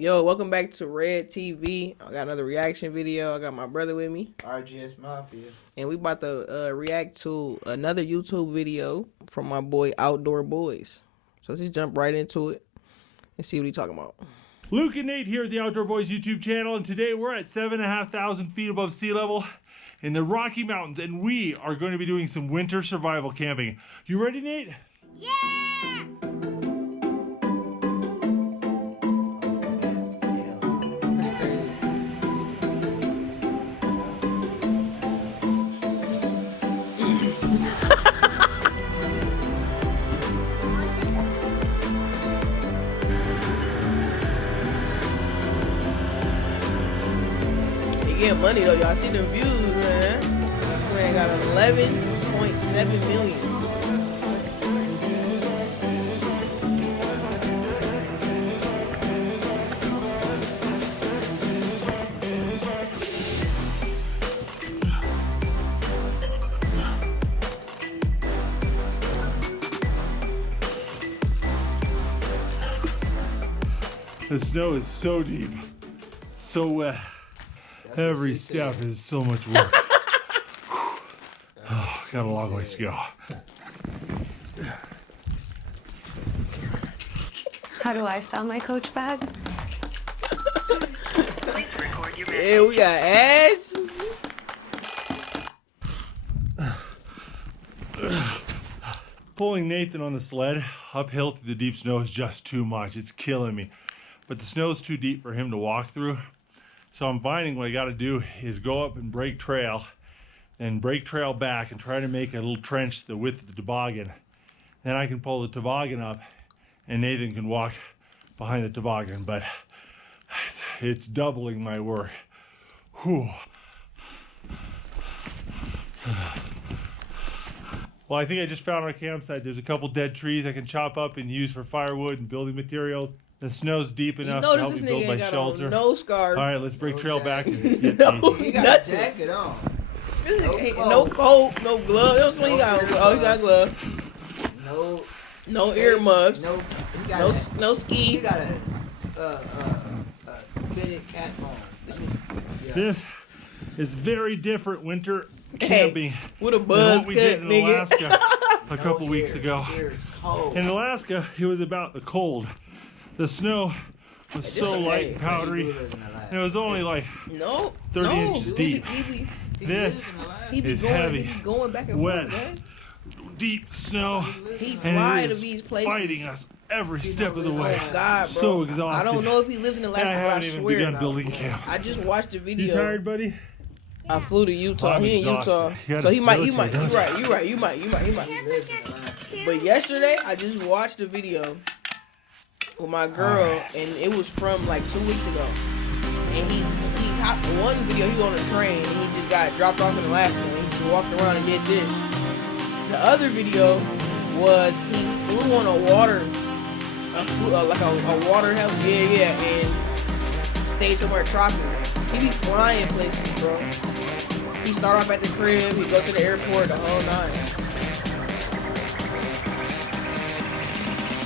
Yo, welcome back to Red TV. I got another reaction video. I got my brother with me. RGS Mafia. And we about to react to another YouTube video from my boy Outdoor Boys. So let's just jump right into it and see what he's talking about. Luke and Nate here at the Outdoor Boys YouTube channel, and today we're at 7,500 feet above sea level in the Rocky Mountains, and we are going to be doing some winter survival camping. You ready, Nate? Yeah! Getting money though, y'all see the views, man. Man got 11.7 million. The snow is so deep, so wet. Every step is so much work. Oh, got a long ways to go. How do I style my Coach bag? Yeah, we got ads. Pulling Nathan on the sled uphill through the deep snow is just too much. It's killing me. But the snow's too deep for him to walk through. So I'm finding what I got to do is go up and break trail, and break trail back and try to make a little trench the width of the toboggan. Then I can pull the toboggan up and Nathan can walk behind the toboggan, but it's doubling my work. Whew. Well, I think I just found our campsite. There's a couple dead trees I can chop up and use for firewood and building materials. The snow's deep enough to help me build my shelter. No scarf. All right, let's break trail back and get He got a jacket on. No coat, no gloves. He got. Oh, he got gloves. No earmuffs. No ski. He got a fitted cap on. This is very different winter camping with a than buzz what we cut, did in nigga. Alaska a couple weeks ago. Cold. In Alaska, it was about the cold. The snow was so light and powdery, and it was only like 30 inches deep. This is heavy, going back and wet, forth, man. deep snow, He and fly it to is these places. fighting us every step of the way. Oh God, bro. So exhausted. I don't know if he lives in Alaska, And I but I haven't even swear. begun building camp. I just watched the video. You tired, buddy? I flew to Utah. I'm He in Utah, exhausted. You got so a he might. You snowsuit, might. don't You right. You might. But yesterday, I just watched the video with my girl, and it was from like 2 weeks ago. And he hopped one video. He was on a train, and he just got dropped off in Alaska, and he just walked around and did this. The other video was he flew on a water, like a water heli, and stayed somewhere tropical. He be flying places, bro. He start off at the crib, he go to the airport, the whole nine.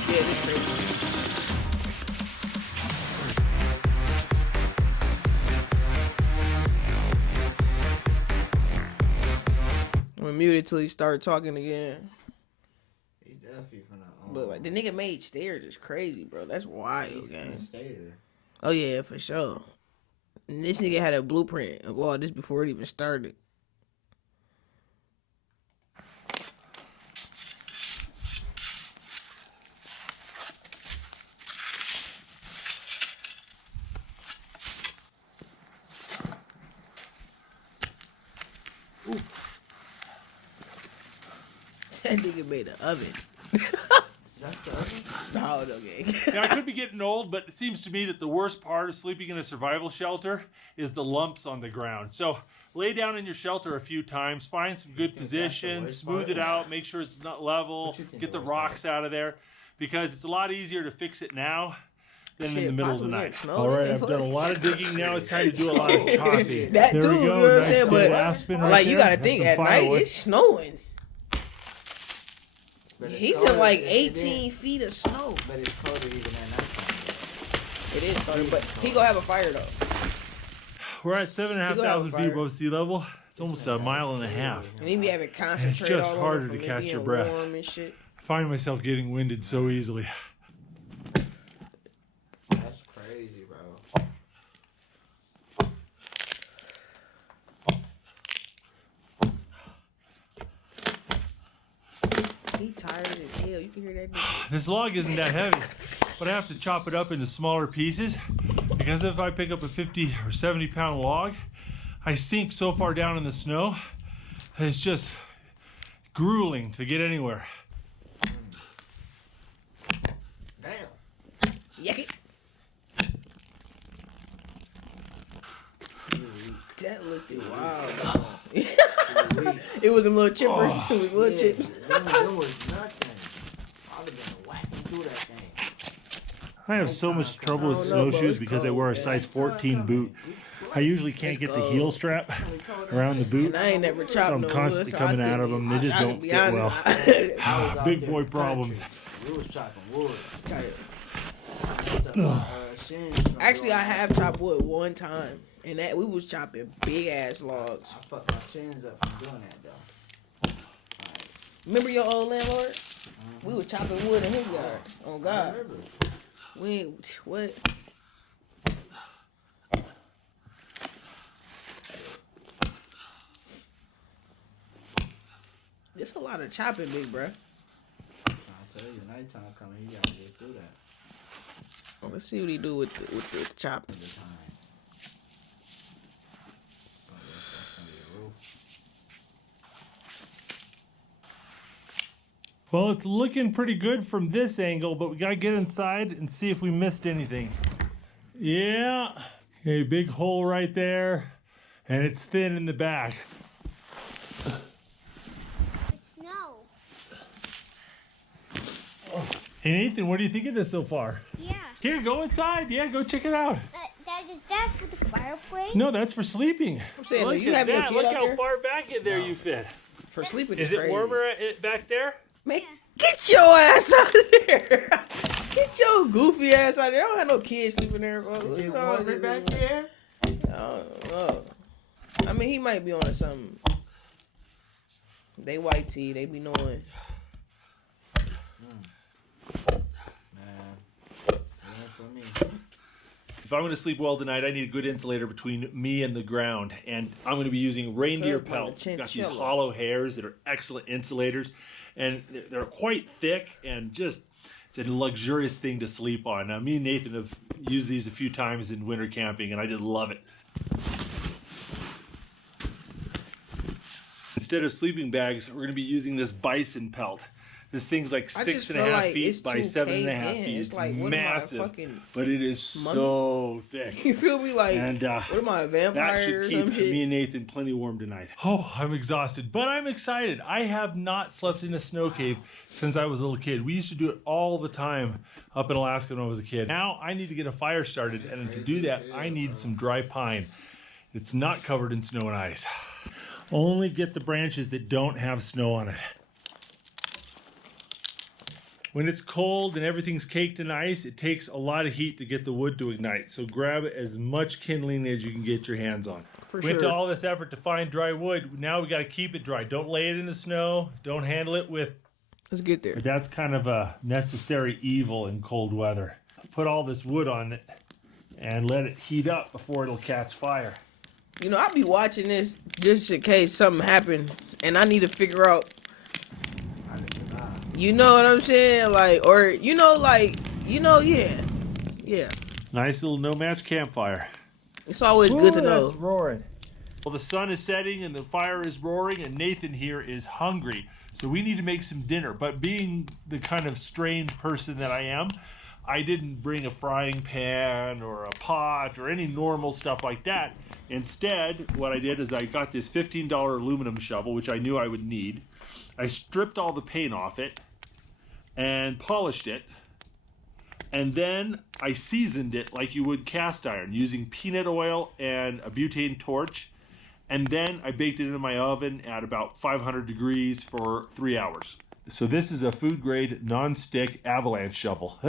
Yeah, this crazy. I'm gonna mute it till he start talking again. He definitely finna. But like the nigga made stairs is crazy, bro. That's wild, gang. Stay there. Oh yeah, for sure. And this nigga had a blueprint of all this before it even started. Ooh. That nigga made an oven. That's the oven? No, okay. Now, I could be getting old, but it seems to me that the worst part of sleeping in a survival shelter is the lumps on the ground. So lay down in your shelter a few times, find some good positions, smooth it out, make sure it's not level, get the rocks out of there, because it's a lot easier to fix it now than in the middle of the night. All right, I've done a lot of digging. Now it's time to do a lot of chopping. That there too, we you go. know what I'm Nice saying? dead But aspen right like you there. gotta think Have at some night firewood. it's snowing. But it's He's colder in like than 18 feet of snow. But it's colder even at nighttime. It is colder, but he gonna have a fire though. We're at 7,500 feet above sea level. It's almost a mile and a half. And he be having concentrate It's just all harder over to from it catch being your breath. warm and shit. I find myself getting winded so easily. That's crazy, bro. He tired as hell. You can hear that nigga. This log isn't that heavy, but I have to chop it up into smaller pieces because if I pick up a 50 or 70 pound log, I sink so far down in the snow that it's just grueling to get anywhere. Damn. Yuck it. That looked wild. It was them little chippers. It was little chips. Them was nothing. I'd have been whacking through that thing. I have so much trouble with snowshoes because I wear a size 14 boot. I usually can't get the heel strap around the boot. And I ain't never chopped So I'm no constantly wood, so coming I out of them. They just don't fit well. Big boy problems. We was chopping wood. Tired. Actually, I have chopped wood one time, and that we was chopping big ass logs. I fucked my shins up from doing that though. Remember your old landlord? We was chopping wood in his yard. Oh I God, remember. we ain't what? There's a lot of chopping, big bruh. I tell you, nighttime coming, you gotta get through that. Oh, let's see what he do with the chopping. At the time. Oh, that's gonna be a roof. Well, it's looking pretty good from this angle, but we gotta get inside and see if we missed anything. Yeah, a big hole right there, and it's thin in the back. Snow. Hey Nathan, what do you think of this so far? Yeah. Here, go inside. Yeah, go check it out. Dad, is that for the fireplace? No, that's for sleeping. I'm saying, Look do you at have your that. kid Look out how there? far back in there you fit. For sleeping, Is it's it crazy. warmer back there? Man, get your ass out of there. Get your goofy ass out of there. I don't have no kids sleeping there, bro. Is it warmer back there? I don't know. I mean, he might be on something. They white tea. They be knowing. Man, for me. If I'm going to sleep well tonight, I need a good insulator between me and the ground. And I'm going to be using reindeer Put up on the pelts. Got these chinchilla. hollow hairs that are excellent insulators. And they're quite thick and just, it's a luxurious thing to sleep on. Now, me and Nathan have used these a few times in winter camping, and I just love it. Instead of sleeping bags, we're going to be using this bison pelt. This thing's like I 6.5 just feel like feet it's by too 7.5 caved in. feet. It's It's like, what am I, massive, fucking but it is mummy? so thick. You feel me? Like, And what am I, a vampire that should or keep some shit? me and Nathan plenty warm tonight. Oh, I'm exhausted, but I'm excited. I have not slept in a snow cave since I was a little kid. We used to do it all the time up in Alaska when I was a kid. Now I need to get a fire started, and to do that, I need some dry pine. It's not covered in snow and ice. Only get the branches that don't have snow on it. When it's cold and everything's caked in ice, it takes a lot of heat to get the wood to ignite. So grab as much kindling as you can get your hands on. For We went to sure. all this effort to find dry wood. Now we got to keep it dry. Don't lay it in the snow. Don't handle it with... Let's get there. But that's kind of a necessary evil in cold weather. Put all this wood on it and let it heat up before it'll catch fire. You know, I'll be watching this just in case something happened, and I need to figure out. You know what I'm saying? Like, or yeah. Nice little no-match campfire. It's always good to know. That's roaring. Well, the sun is setting and the fire is roaring, and Nathan here is hungry. So we need to make some dinner. But being the kind of strange person that I am, I didn't bring a frying pan or a pot or any normal stuff like that. Instead, what I did is I got this $15 aluminum shovel, which I knew I would need. I stripped all the paint off it and polished it. And then I seasoned it like you would cast iron using peanut oil and a butane torch. And then I baked it in my oven at about 500 degrees for 3 hours. So this is a food grade non-stick avalanche shovel.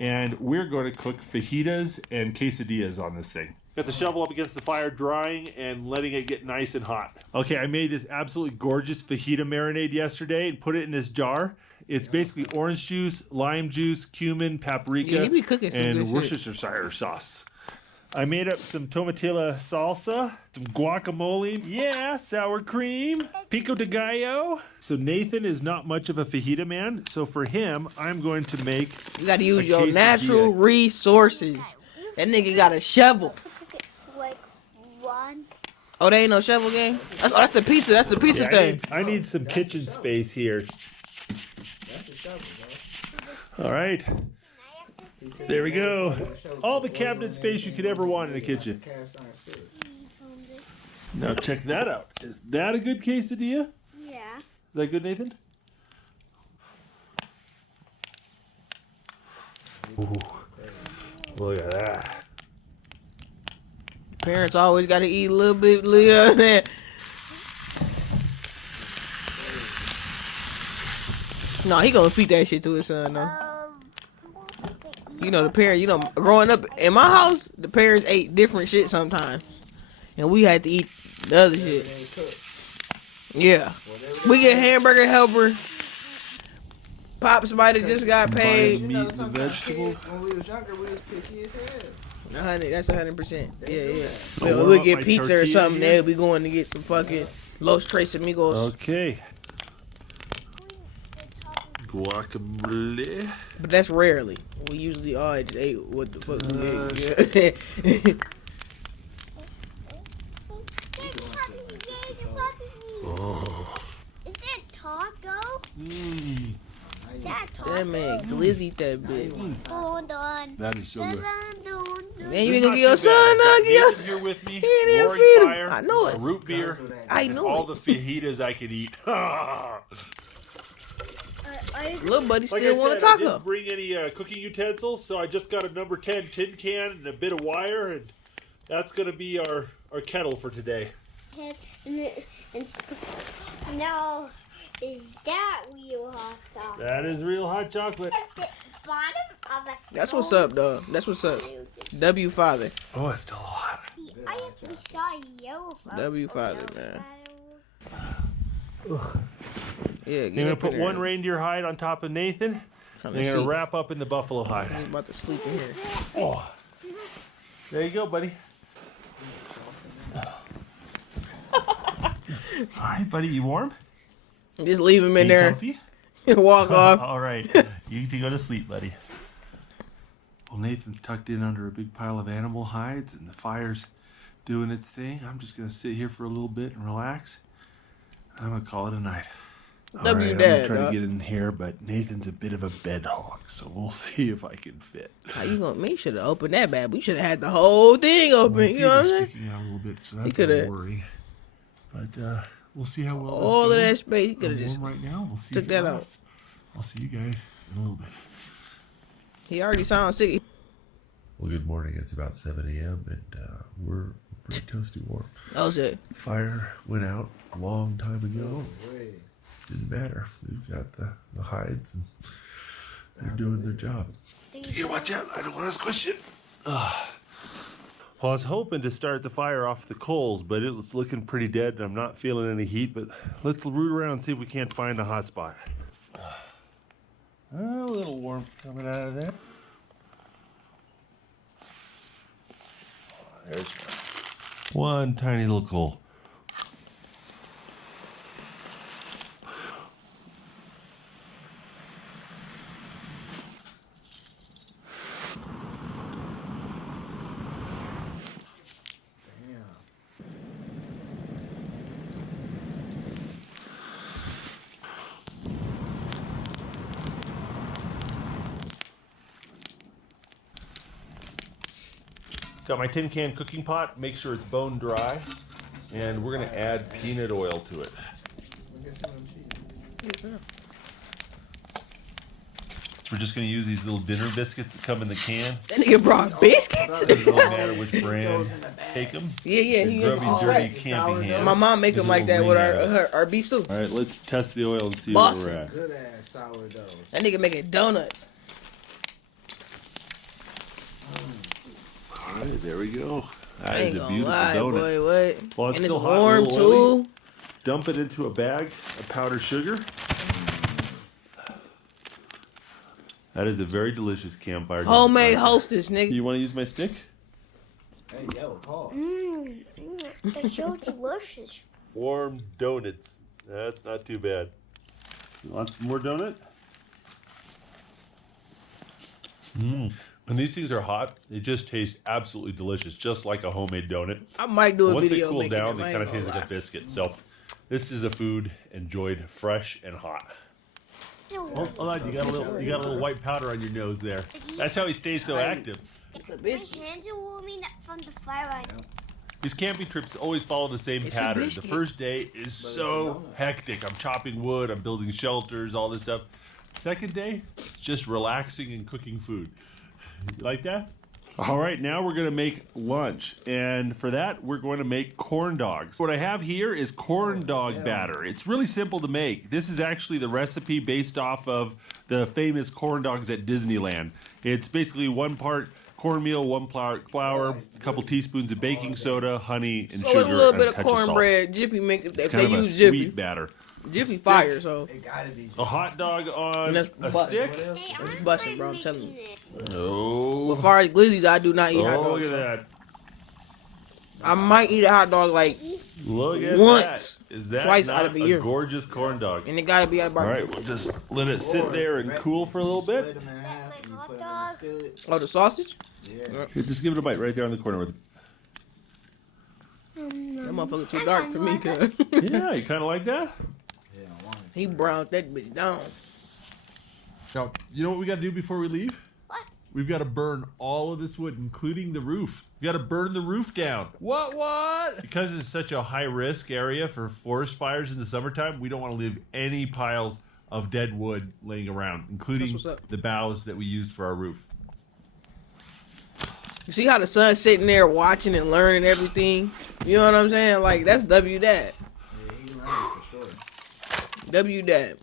And we're going to cook fajitas and quesadillas on this thing. Got the shovel up against the fire drying and letting it get nice and hot. Okay, I made this absolutely gorgeous fajita marinade yesterday and put it in this jar. It's basically orange juice, lime juice, cumin, paprika, Yeah, you be cooking some good and shit. Worcestershire sauce. I made up some tomatilla salsa, some guacamole, yeah, sour cream, pico de gallo. So Nathan is not much of a fajita man, so for him, I'm going to make You gotta use a your quesadilla. natural resources. That nigga got a shovel. It's like one. Oh, there ain't no shovel game? That's the pizza. That's the pizza Yeah, thing. I need some kitchen space here. That's a shovel, bro. All right, there we go. All the cabinet space you could ever want in a kitchen. Cast iron skillet. Now check that out. Is that a good quesadilla? Yeah. Is that good, Nathan? Ooh, look at that. Parents always gotta eat a little bit. Leah. No, he gonna feed that shit to his son, though. You know, the parents, you know, growing up in my house, the parents ate different shit sometimes. And we had to eat the other shit. They cook. Yeah. We get hamburger helper. Pops might have just got paid. You know, Meat and sometimes vegetables. kids, when we was younger, we was picky as hell. 100, that's 100%. Yeah, yeah. I'll warm We'll up get my pizza or tortilla something. here. They'll be going to get some fucking Los Tres Amigos. Okay. Guacamole. But that's rarely. We usually all just ate what the fuck we ate. Yeah. Oh. Is that taco? Mm, Is that taco? That man, Glizzy eat that bitch. Hold on. that is so good. Man, you It's ain't not gonna get your too bad. son, Got huh? Get Nathan here with me. He ain't even Roaring feed him. fire. I know it. A root beer. I and know all it. the fajitas I could eat. Little buddy Like still I want a said, I taco. didn't bring any cooking utensils, so I just got a number 10 tin can and a bit of wire, and that's going to be our kettle for today. No, is that real hot sauce? That is real hot chocolate. The bottom of a That's what's up, dog. That's what's up. W father. Oh, it's still hot. I actually saw yellow. W father, man. Yeah, You're get going to up put in there. one reindeer hide on top of Nathan, and you're going to wrap up in the buffalo hide. He's about to sleep in here. Oh. There you go, buddy. All right, buddy, you warm? Just leave him in You there comfy? and walk off. All right, you can go to sleep, buddy. Well, Nathan's tucked in under a big pile of animal hides, and the fire's doing its thing. I'm just gonna sit here for a little bit and relax. I'm gonna call it a night. All W right, I'm dad, gonna try dog. to get in here, but Nathan's a bit of a bed hog, so we'll see if I can fit. How you gonna? Me should have opened that bad. We should have had the whole thing open. My You know what I'm feet are saying? sticking out a little bit, so He that's coulda- a worry. But we'll see how well All of this that goes. space, he could have I'm just. warm right now. We'll see took if it that out. lasts. I'll see you guys in a little bit. He already sounds sick. Well, good morning. It's about 7 a.m. and we're pretty toasty warm. That was it. Fire went out a long time ago. Wait. Didn't matter. We've got the hides and they're doing their job. You watch out. I don't want to squish it. Well, I was hoping to start the fire off the coals, but it's looking pretty dead and I'm not feeling any heat. But let's root around and see if we can't find a hot spot. A little warmth coming out of there. There's one tiny little coal. Got my tin can cooking pot. Make sure it's bone dry. And we're going to add peanut oil to it. we're just gonna use these little dinner biscuits that come in the can. That nigga brought biscuits. It doesn't really matter which brand. Take them. Yeah, he Grubby, all dirty right. camping hands. My mom make them like that with All our beef too. right, let's test the oil and see Boston. where we're at. Good ass sourdough. That nigga making donuts. All right, there we go. That I is ain't a gonna beautiful lie, donut. boy, what? Well, And it's still hot, a warm little oily. too. Dump it into a bag of powdered sugar. That is a very delicious campfire. Homemade hostess, nigga. You want to use my stick? Hey, yo, pause. That's so delicious. Warm donuts. That's not too bad. You want some more donut? When these things are hot, they just taste absolutely delicious, just like a homemade donut. I might do a Once they video cool making down, them, they I kind ain't of taste gonna like a lie. biscuit. So this is a food enjoyed fresh and hot. Oh, hold on, you got a little white powder on your nose there. That's how he stays so active. It's a My biscuit. hands are warming up from the fire. These camping trips always follow the same It's a pattern. The biscuit. first day is so hectic. I'm chopping wood, I'm building shelters, all this stuff. Second day, it's just relaxing and cooking food. You like that? All right, now we're gonna make lunch. And for that, we're going to make corn dogs. What I have here is corn dog batter. It's really simple to make. This is actually the recipe based off of the famous corn dogs at Disneyland. It's basically 1 part cornmeal, 1 part flour, a couple teaspoons of baking soda, honey, and So sugar, it's a little and bit a of touch of salt. cornbread. Jiffy make it. It's They kind of a use sweet Jiffy. batter. Jiffy fire, so It gotta be. A hot dog on And that's a butter. stick? Hey, It's I'm busting, bro, I'm telling you. making it. Oh, as far as glizzies, I do not eat hot oh, look dogs. at So that. I might eat a hot dog like, Look at Once, that. Is that twice not out of a a year. gorgeous corn dog? and it gotta be at a All barbecue. right, we'll just let it sit there and cool for a little bit. Split 'em in half and you hot put 'em in the dog. skillet. Oh, the sausage? Yeah. Here, just give it a bite right there on the corner with it. That motherfucker too dark for me, cuz. Yeah, you kind of like that? Yeah, I want it. He browned that bitch down. Now, you know what we got to do before we leave? What? We've got to burn all of this wood, including the roof. We got to burn the roof down. What? Because it's such a high-risk area for forest fires in the summertime, we don't want to leave any piles of dead wood laying around, including That's what's up. the boughs that we used for our roof. You see how the son's sitting there watching and learning everything? You know what I'm saying? Like, that's W Dad. Yeah, he learned it for sure. W Dad.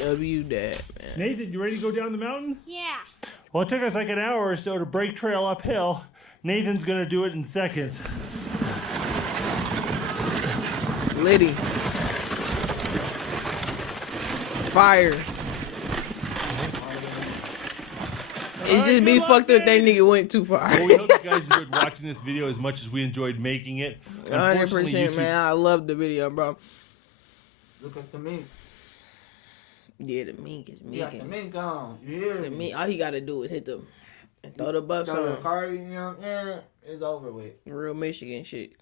W Dad, man. Nathan, you ready to go down the mountain? Yeah. Well, it took us like an hour or so to break trail uphill. Nathan's gonna do it in seconds. Liddy. Fire. It's just me fucked up that nigga went too far. Well, we hope you guys enjoyed watching this video as much as we enjoyed making it. 100%, man. I love the video, bro. Look at the mink. Yeah, the mink is You got the minking. mink on. You hear The me? mink, all he gotta do is hit them and throw the bucks Throw the on. car, you know, it's over with. Real Michigan shit.